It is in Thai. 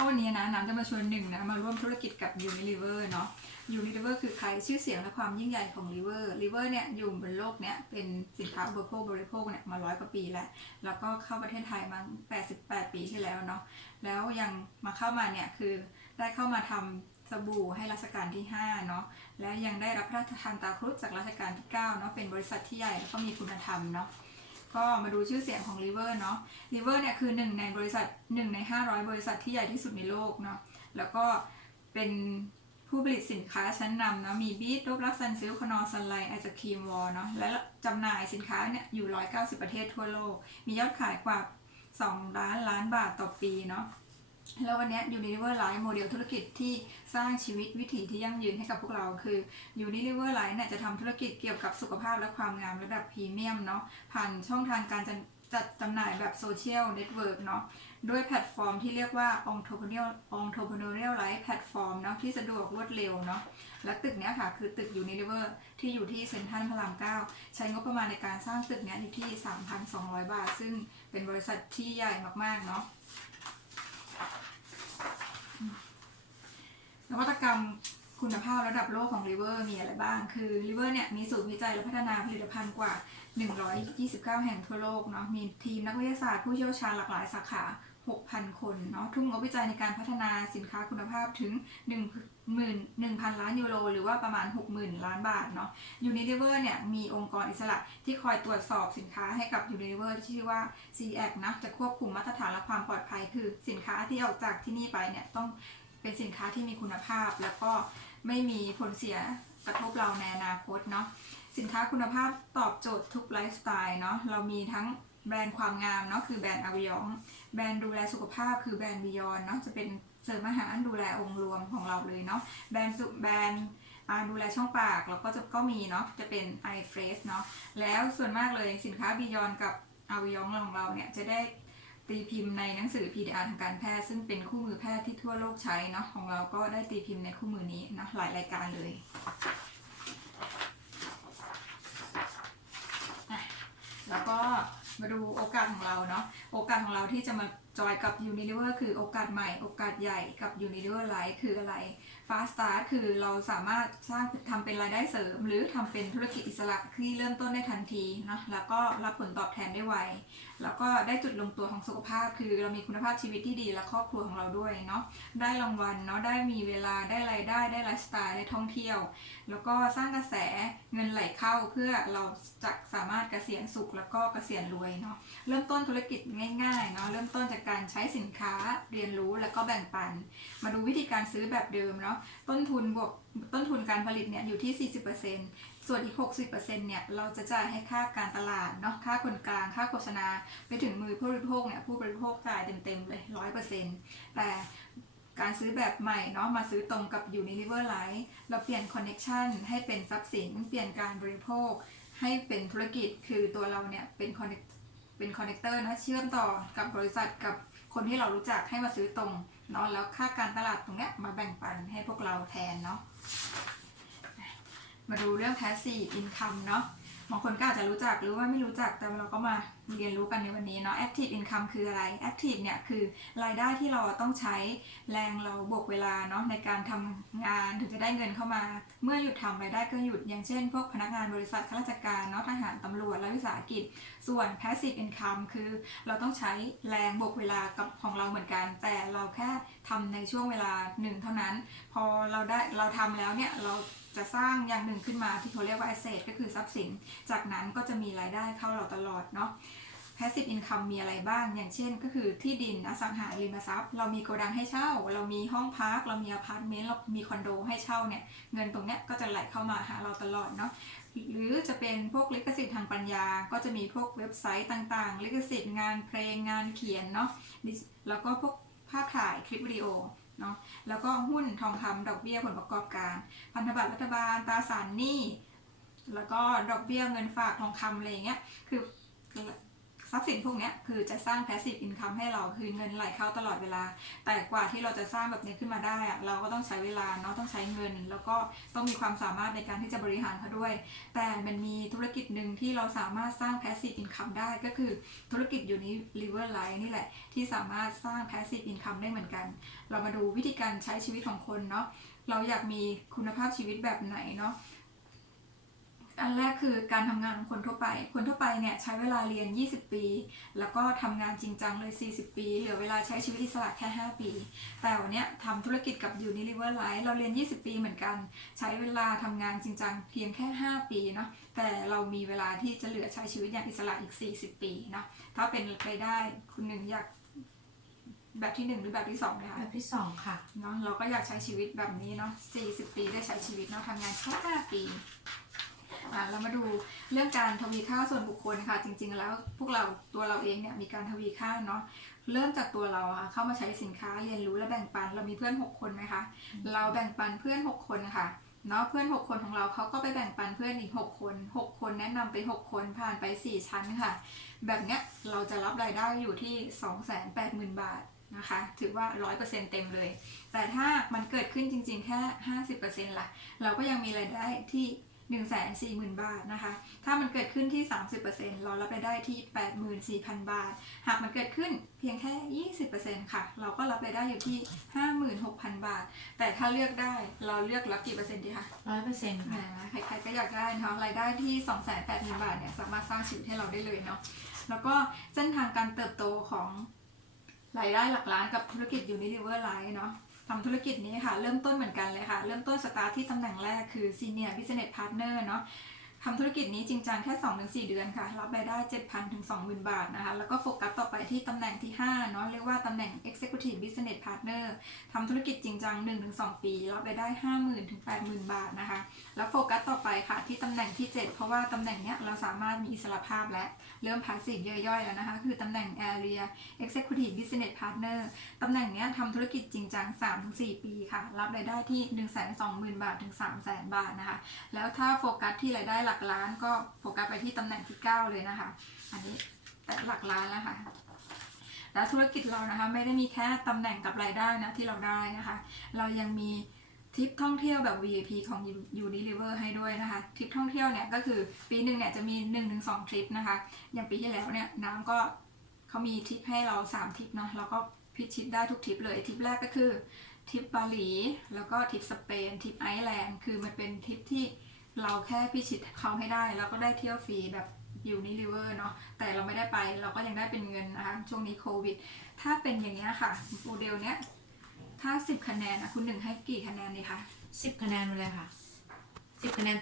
ก็วันนี้นะน้ำจะมาชวนหนึ่งนะมาร่วมธุรกิจกับ Unilever เนาะ Unilever คือใครชื่อเสียงและความยิ่งใหญ่ของ Liver Liver เนี่ยอยู่บนโลกเนี่ยเป็นสินค้าอุปโภคบริโภคเนี่ยมาร้อยกว่าปีแล้ว แล้วก็เข้าประเทศไทยมา 88 ปีที่แล้วเนาะแล้วยังมาเข้ามาเนี่ยคือได้เข้ามาทำสบู่ให้รัชกาลที่ 5 เนาะ และยังได้รับพระราชทานตาครุฑจากรัชกาลที่ 9 เนาะ เป็นบริษัทที่ใหญ่แล้วก็มีคุณธรรมเนาะ ก็มาดูชื่อเสียงของ River เนาะ River เนี่ยคือหนึ่งในบริษัทหนึ่งใน 500 บริษัทที่ใหญ่ที่สุดในโลกเนาะ แล้วก็เป็นผู้ผลิตสินค้าชั้นนำเนาะมีบีทรูปลักษณ์ซันซิลคนอซันไลไอศครีมวอลเนาะ และจำหน่ายสินค้าเนี่ยอยู่ 190 ประเทศทั่วโลก มียอดขายกว่า 2 ล้านล้านบาทต่อปีเนาะ แล้ววันนี้ย Unilever Life โมเดลธุรกิจที่สร้างชีวิตวิถีที่ยั่งยืนให้กับพวกเราคือ Unilever Life เนี่ยจะทำธุรกิจเกี่ยวกับสุขภาพและความงามระดับพรีเมียมเนาะผ่านช่องทางการจัดจัดจำหน่ายแบบโซเชียลเน็ตเวิร์กเนาะด้วยแพลตฟอร์มที่เรียกว่า entrepreneurial entrepreneurial life platform เนาะที่สะดวกรวดเร็วเนาะและตึกเนี้ยค่ะ คือตึก Unilever ที่อยู่ที่เซ็นทรัลพระราม 9 ใช้งบประมาณในการสร้างตึกเนี้ยอยู่ที่ 3,200 บาท ซึ่งเป็นบริษัทที่ใหญ่มากๆเนาะ นวัตกรรมคุณภาพระดับโลกของ River มีอะไรบ้าง คือ River เนี่ยมีศูนย์วิจัยและพัฒนาผลิตภัณฑ์กว่า 129 แห่งทั่วโลกเนาะ มีทีมนักวิทยาศาสตร์ผู้เชี่ยวชาญหลากหลายสาขา 6,000 คนเนาะ ทุ่มงบวิจัยในการพัฒนาสินค้าคุณภาพถึง 1 1,000 ล้านยูโร หรือว่าประมาณ 60,000 ล้านบาทเนาะ Unilever เนี่ยมีองค์กรอิสระที่คอยตรวจสอบสินค้าให้กับ Unilever ที่ชื่อว่า CX นะ จะควบคุมมาตรฐานและความปลอดภัย คือสินค้าที่ออกจากที่นี่ไปเนี่ยต้อง เป็นสินค้าที่มีคุณภาพ แล้วก็ไม่มีผลเสียกระทบเราในอนาคตเนาะสินค้าคุณภาพตอบโจทย์ทุกไลฟ์สไตล์เนาะเรามีทั้งแบรนด์ความงามเนาะคือแบรนด์อาวิยองแบรนด์ดูแลสุขภาพคือแบรนด์บิยอนเนาะจะเป็นเสริมอาหารดูแลองค์รวมของเราเลยเนาะแบรนด์สุแบรนด์ดูแลช่องปากแล้วก็จะก็มีเนาะจะเป็น i f r e s h เนาะแล้วส่วนมากเลยสินค้าบิยอนกับอาวิยองของเราเนี่ยจะได้ ตีพิมพ์ในหนังสือ PDR ทางการแพทย์ ซึ่งเป็นคู่มือแพทย์ที่ทั่วโลกใช้เนาะของเราก็ได้ตีพิมพ์ในคู่มือนี้นะหลายรายการเลยแล้วก็มาดูโอกาสของเราเนาะโอกาสของเราที่จะมาจอยกับ Unilever คือโอกาสใหม่โอกาสใหญ่กับ Unilever Life คืออะไร Fast Start คือเราสามารถสร้างทำเป็นรายได้เสริม หรือทำเป็นธุรกิจอิสระที่เริ่มต้นได้ทันทีเนาะแล้วก็รับผลตอบแทนได้ไวแล้วก็ได้จุดลงตัวของสุขภาพ คือเรามีคุณภาพชีวิตที่ดีและครอบครัวของเราด้วยเนาะได้รางวัลเนาะได้มีเวลาได้รายได้ได้ไลฟ์สไตล์ได้ท่องเที่ยว แล้วก็สร้างกระแสเงินไหลเข้าเพื่อเราจะสามารถเกษียณสุขแล้วก็เกษียณรวยเนาะเริ่มต้นธุรกิจง่ายๆเนาะเริ่มต้นจากการใช้สินค้าเรียนรู้แล้วก็แบ่งปัน มาดูวิธีการซื้อแบบเดิมเนาะต้นทุนบวกต้นทุนการผลิตเนี่ยอยู่ที่ 40%ส่วนอีก 60%เนี่ยเราจะจ่ายให้ค่าการตลาดเนาะค่าคนกลาง ค่าโฆษณา ไปถึงมือผู้บริโภคเนี่ยผู้บริโภคจ่ายเต็มๆเลย 100%แต่การซื้อแบบใหม่เนาะมาซื้อตรงกับ Unilever Life เราเปลี่ยนคอนเน็ชันให้เป็นทรัพย์สิน เปลี่ยนการบริโภค ให้เป็นธุรกิจคือตัวเราเนี่ยเป็นคอน เป็นคอนเนคเตอร์นะเชื่อมต่อกับบริษัทกับคนที่เรารู้จักให้มาซื้อตรงเนาะแล้วค่าการตลาดตรงเนี้ยมาแบ่งปันให้พวกเราแทนเนาะมาดูเรื่อง passive income เนาะ บางคนก็อาจจะรู้จักหรือว่าไม่รู้จักแต่เราก็มาเรียนรู้กันในวันนี้เนาะ active income คืออะไร active เนี่ยคือรายได้ที่เราต้องใช้แรงเราบวกเวลาเนาะในการทำงานถึงจะได้เงินเข้ามา เมื่อหยุดทำรายได้ก็หยุดอย่างเช่น พวกพนักงานบริษัทข้าราชการเนาะทหารตำรวจและวิสาหกิจ ส่วน passive income คือเราต้องใช้แรงบวกเวลากับของเราเหมือนกัน แต่เราแค่ทำในช่วงเวลาหนึ่งเท่านั้น พอเราได้เราทำแล้วเนี่ยเรา จะสร้างอย่างหนึ่งขึ้นมาที่เขาเรียกว่า asset ก็คือทรัพย์สิน จากนั้นก็จะมีรายได้เข้าเราตลอดเนาะ passive income มีอะไรบ้าง อย่างเช่น ก็คือที่ดินอสังหาริมทรัพย์ เรามีโกดังให้เช่า เรามีห้องพัก เรามีอพาร์ตเมนต์ เรามีคอนโดให้เช่าเนี่ย เงินตรงเนี้ยก็จะไหลเข้ามาหาเราตลอดเนาะ หรือจะเป็นพวกลิขสิทธิ์ทางปัญญา ก็จะมีพวกเว็บไซต์ต่างๆ ลิขสิทธิ์งานเพลงงานเขียนเนาะ แล้วก็พวกภาพถ่ายคลิปวิดีโอ เนาะแล้วก็หุ้นทองคำดอกเบี้ยผลประกอบการ พันธบัตรรัฐบาลตราสารหนี้แล้วก็ดอกเบี้ยเงินฝากทองคำอะไรอย่างเงี้ยคือ ทรัพย์สินพวกนี้คือจะสร้าง passive income ให้เราคือเงินไหลเข้าตลอดเวลา แต่กว่าที่เราจะสร้างแบบนี้ขึ้นมาได้อะเราก็ต้องใช้เวลาเนาะต้องใช้เงิน แล้วก็ต้องมีความสามารถในการที่จะบริหารเขาด้วย แต่มันมีธุรกิจหนึ่งที่เราสามารถสร้าง passive income ได้ก็คือธุรกิจอยู่นี้ liver line นี่แหละ ที่สามารถสร้าง passive income ได้เหมือนกัน เรามาดูวิธีการใช้ชีวิตของคนเนาะเราอยากมีคุณภาพชีวิตแบบไหนเนาะ อันแรกคือการทำงานของคนทั่วไป คนทั่วไปเนี่ยใช้เวลาเรียน 20 ปี แล้วก็ทำงานจริงจังเลย 40 ปี เหลือเวลาใช้ชีวิตอิสระแค่ 5 ปี แต่วันเนี้ยทำธุรกิจกับ Unilever Life เราเรียน 20 ปีเหมือนกัน ใช้เวลาทำงานจริงจังเพียงแค่ 5 ปีเนาะ แต่เรามีเวลาที่จะเหลือใช้ชีวิตอย่างอิสระอีก 40 ปีเนาะ ถ้าเป็นไปได้คุณหนึ่งอยากแบบที่หนึ่งหรือแบบที่สองเลยคะแบบที่สองค่ะเนาะเราก็อยากใช้ชีวิตแบบนี้เนาะ40 ปีได้ใช้ชีวิตเนาะทำงานแค่5ปี อะเรามาดูเรื่องการทวีค่าส่วนบุคคลค่ะ จริง ๆ แล้วพวกเราตัวเราเองเนี่ยมีการทวีค่าเนาะเริ่มจากตัวเราค่ะเข้ามาใช้สินค้าเรียนรู้และแบ่งปัน เรามีเพื่อน 6 คนไหมคะเราแบ่งปันเพื่อน 6 คนค่ะเนาะเพื่อน 6 คนของเราเขาก็ไปแบ่งปันเพื่อนอีก 6 คน 6 คนแนะนำไป 6 คนผ่านไป 4 ชั้นค่ะ แบบเนี้ยเราจะรับรายได้อยู่ที่ 280,000 บาทนะคะ ถือว่า 100%เต็มเลย แต่ถ้ามันเกิดขึ้นจริง ๆ แค่ 50%ล่ะ เราก็ยังมีรายได้ที่ 1 4 0 0 0 0 บาทนะคะ ถ้ามันเกิดขึ้นที่ 30%เรารับรายได้ที่ 84,000 บาท หากมันเกิดขึ้นเพียงแค่ 20%ค่ะ เราก็รับรายได้อยู่ที่ 56,000 บาท แต่ถ้าเลือกได้เราเลือกรับกี่เปอร์เซ็นต์ดีคะร้อยเปอร์เซ็นต์แหมค่ะใครๆก็อยากได้นะคะรายได้ที่ 280,000 บาทเนี่ยสามารถสร้างชีวิตให้เราได้เลยเนาะ แล้วก็เส้นทางการเติบโตของรายได้หลักล้านกับธุรกิจ Unilever Life เนาะ ทำธุรกิจนี้ค่ะ เริ่มต้นเหมือนกันเลยค่ะ เริ่มต้นสตาร์ทที่ตำแหน่งแรกคือ Senior Business Partner เนาะ ทำธุรกิจนี้จริงจังแค่ 2-4 เดือนค่ะ รับรายได้ 7,000 ถึง 20,000 บาทนะคะ แล้วก็โฟกัสต่อไปที่ตำแหน่งที่ 5 เนาะเรียกว่าตำแหน่ง Executive Business Partner ทำธุรกิจจริงจัง 1-2 ปี รับรายได้ 50,000 ถึง 80,000 บาทนะคะ แล้วโฟกัสต่อไปค่ะที่ตำแหน่งที่ 7 เพราะว่าตำแหน่งเนี้ยเราสามารถมีอิสรภาพและเริ่มพาสซีฟย่อยๆแล้วนะคะ คือตำแหน่ง Area Executive Business Partner ตำแหน่งเนี้ยทำธุรกิจจริงจัง 3-4 ปีค่ะ รับรายได้ที่ 120,000 บาท ถึง 300,000 บาทนะคะ แล้วถ้าโฟกัสที่รายได้หลักล้านก็โฟกัสไปที่ตำแหน่งที่ 9 เลยนะคะ อันนี้แต่หลักล้านแล้วค่ะแล้วธุรกิจเรานะคะไม่ได้มีแค่ตำแหน่งกับรายได้นะที่เราได้นะคะ เรายังมีทริปท่องเที่ยวแบบ VIP ของ Unilever ให้ด้วยนะคะทริปท่องเที่ยวเนี่ยก็คือปีหนึ่งเนี่ยจะมี 1-2ทริปนะคะ อย่างปีที่แล้วเนี่ยน้ำก็เขามีทริปให้เรา 3ทริปเนาะแล้วก็พิชิตได้ทุกทริปเลยทริปแรกก็คือทริปบาหลี แล้วก็ทริปสเปนทริปไอร์แลนด์คือมันเป็นทริปที่ เราแค่พิชิตเขาให้ได้แล้วก็ได้เที่ยวฟรีแบบยูนิลิเวอร์เนาะแต่เราไม่ได้ไปเราก็ยังได้เป็นเงินนะคะช่วงนี้โควิด ถ้าเป็นอย่างเนี้ยค่ะโมเดลเนี้ยถ้าสิบคะแนนนะคุณหนึ่งให้กี่คะแนนดีคะ สิบคะแนนไปเลยค่ะสิบคะแนน